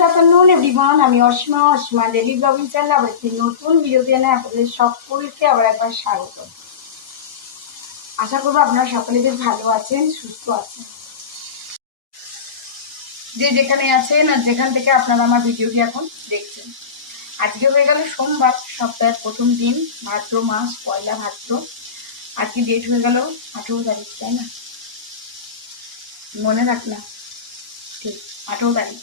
Good afternoon everyone, আমি Asima daily blogging channel আবার একটি নতুন ভিডিও দিয়ে আপনাদের সকলকে আবার একবার স্বাগত। আশা করবো আপনারা সকলে বেশ ভালো আছেন, সুস্থ আছেন। যে যেখানে আছেন আর যেখান থেকে আপনারা আমার ভিডিওটি এখন দেখছেন। আজকে হয়ে গেল সোমবার, সপ্তাহের প্রথম দিন, ভাদ্র মাস, পয়লা ভাদ্র। আজকে ডেট হয়ে গেল 18 তারিখ, তাই না? মনে রাখ না, ঠিক 18 তারিখ।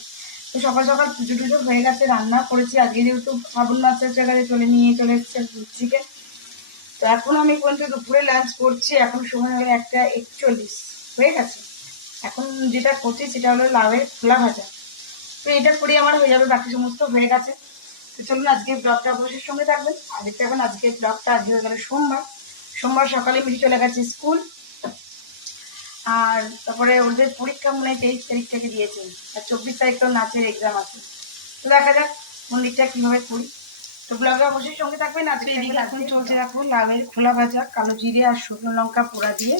তো সকাল সকাল পুজো টুজো হয়ে গেছে, রান্না করেছি। আজকে যেহেতু শ্রাবণ মাসের জায়গায় চলে এসছে চিকেন। তো এখন আমি পর্যন্ত দুপুরে লাঞ্চ করছি। এখন সময় হলো 1:41 হয়ে গেছে। এখন যেটা করছি সেটা হলো লাউয়ের খোলা ভাজা। তো এটা করে আমার হয়ে যাবে, বাকি সমস্ত হয়ে গেছে। তো চলুন আজকে ব্লগটা অবশ্যই সঙ্গে থাকবেন। আর দেখতে পাবেন আজকের ব্লগটা। আজকে হয়ে গেল সোমবার সকালে মিটি চলে গেছে স্কুল। আর তারপরে ওদের পরীক্ষা মনে হয় 23 তারিখ থেকে দিয়েছে, আর 24 তারিখ তো নাচের এক্সাম আছে। তো দেখা যাক মন্দিরটা কিভাবে করি। তো ব্লগে অবশ্যই সঙ্গে থাকবেন। আজকে এদিকে এখন চলছে দেখো লাউয়ের খোলা ভাজা, কালো জিরে আর শুকনো লঙ্কা পোড়া দিয়ে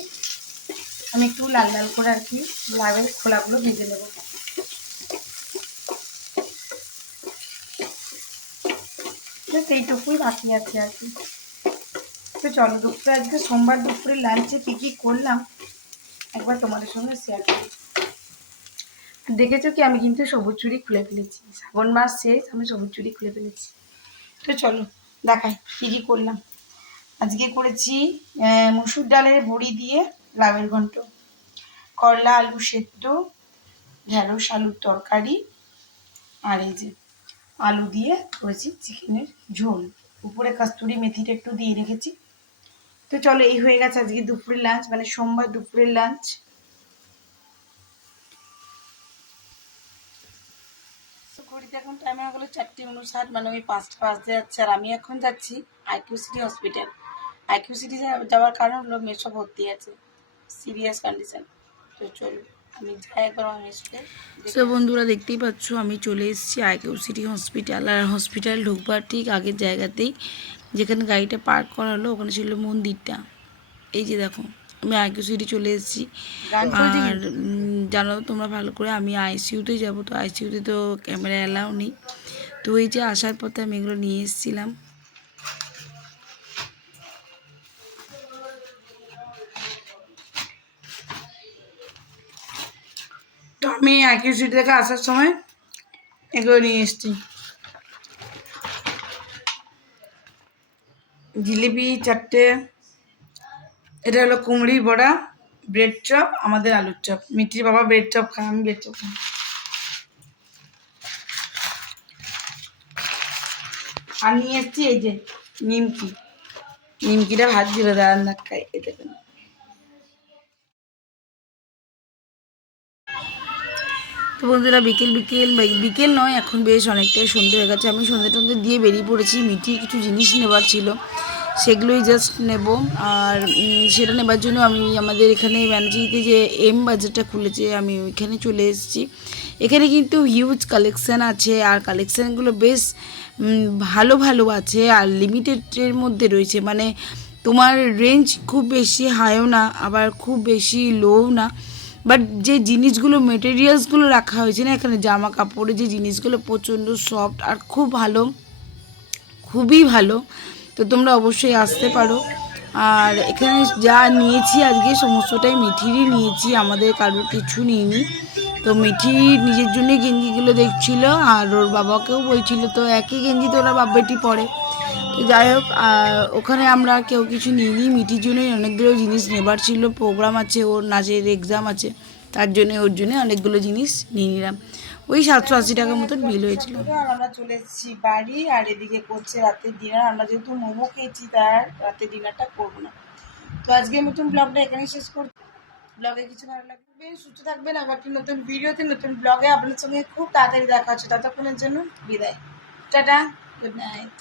আমি একটু লাল লাল করে আর কি লাউয়ের খোলাগুলো ভেজে নেব। সেইটুকুই বাকি আছে আর কি। তো চলো দুপুরে আজকে সোমবার দুপুরে লাঞ্চে কী কী করলাম একবার তোমাদের সঙ্গে শেয়ার করি। দেখেছো কি, আমি কিন্তু সবুজ চুড়ি খুলে ফেলেছি। শ্রাবণ মাস শেষ, আমি সবুজ চুড়ি খুলে ফেলেছি। তো চলো দেখাই কী কী করলাম। আজকে করেছি মসুর ডালের বড়ি দিয়ে লাউয়ের ঘন্ট, করলা আলু সেদ্ধ, ঢেঁড়স আলুর তরকারি, আর এই যে আলু দিয়ে করেছি চিকেনের ঝোল। উপরে কস্তুরি মেথিটা একটু দিয়ে রেখেছি। তো চলো এই হয়ে গেছে আজকে দুপুরের লাঞ্চ, মানে সোমবার দুপুরের লাঞ্চ। ঘড়িতে এখন টাইম হয়ে গেলো 4:59, মানে ওই 5টা বাজতে যাচ্ছে। আর আমি এখন যাচ্ছি IQ City hospital. IQ City যাওয়ার কারণ হলো মেসো ভর্তি আছে, সিরিয়াস কন্ডিশন। তো চলো আমি যাই একবার আমার মেসোকে। তো বন্ধুরা দেখতেই পাচ্ছ আমি চলে এসেছি আইকিউ সিটি হসপিটাল। আর হসপিটাল ঢুকবার ঠিক আগের জায়গাতেই যেখানে গাড়িটা পার্ক করা হলো ওখানে ছিল মন্দিরটা। এই যে দেখো আমি আইকিউ সিটি চলে এসেছি। আর জানো তোমরা ভালো করে, আমি আইসিইউতে যাবো। তো আইসিইউতে তো ক্যামেরা অ্যালাউ নেই। তো এই যে আসার পথে আমি এগুলো নিয়ে এসেছিলাম। তো আমি আইকিউ সিটি থেকে আসার সময় এগুলো নিয়ে এসেছি। জিলিপি 4টে, এটা হলো কুমড়ির বড়া, ব্রেড চপ, আমাদের আলুর চপ। মিটির বাবা ব্রেড চপ খায়, আমি ব্রেড চপ খাই। আর নিয়ে এসেছি এই যে নিমকিটা ভাজছিল দাঁড়ান না খাই, এই দেখুন। তো বন্ধুরা বিকেল নয়, এখন বেশ অনেকটাই সন্ধে হয়ে গেছে। আমি সন্ধে দিয়ে বেরিয়ে পড়েছি। মিটির কিছু জিনিস নেবার ছিল, সেগুলোই জাস্ট নেব। আর সেটা নেবার জন্য আমি আমাদের এখানে ব্যানার্জিতে যে এম বাজারটা খুলেছে, আমি ওইখানে চলে এসেছি। এখানে কিন্তু হিউজ কালেকশান আছে, আর কালেকশানগুলো বেশ ভালো আছে, আর লিমিটেডের মধ্যে রয়েছে। মানে তোমার রেঞ্জ খুব বেশি হাইও না, আবার খুব বেশি লোও না। বাট যে জিনিসগুলো মেটেরিয়ালসগুলো রাখা হয়েছে না এখানে, জামা কাপড়ের যে জিনিসগুলো প্রচণ্ড সফট আর খুব ভালো, খুবই ভালো। তো তোমরা অবশ্যই আসতে পারো। আর এখানে যা নিয়েছি আজকে সমস্তটাই মিঠিরই নিয়েছি, আমাদের কারোর কিছু নিইনি। তো মিঠি নিজের জন্যই গেঞ্জিগুলো দেখছিল, আর ওর বাবাকেও বলছিল। তো একই গেঞ্জি তো ওরা বাপ বেটি পরে। তো যাই হোক, ওখানে আমরা কেউ কিছু নিইনি। মিঠির জন্যই অনেকগুলো জিনিস নেবার ছিল, প্রোগ্রাম আছে, ওর নাচের এক্সাম আছে, তার জন্য ওর জন্য অনেকগুলো জিনিস নিয়ে নিলাম। ওই 780 টাকার মতন বিল হয়েছিল। আর আমরা চলে এসেছি বাড়ি। আর এদিকে করছে রাতের ডিনার। আমরা যেহেতু মোমো খেয়েছি তার রাতের ডিনারটা করবো না। তো আজকে নতুন ব্লগটা এখানেই শেষ করবো। ব্লগে কিছু ভালো লাগবে, সুস্থ থাকবেন। আবার কি নতুন ভিডিওতে নতুন ব্লগে আপনার সঙ্গে খুব তাড়াতাড়ি দেখা হচ্ছে। ততক্ষণের জন্য বিদায়, টাটা, গুড নাইট।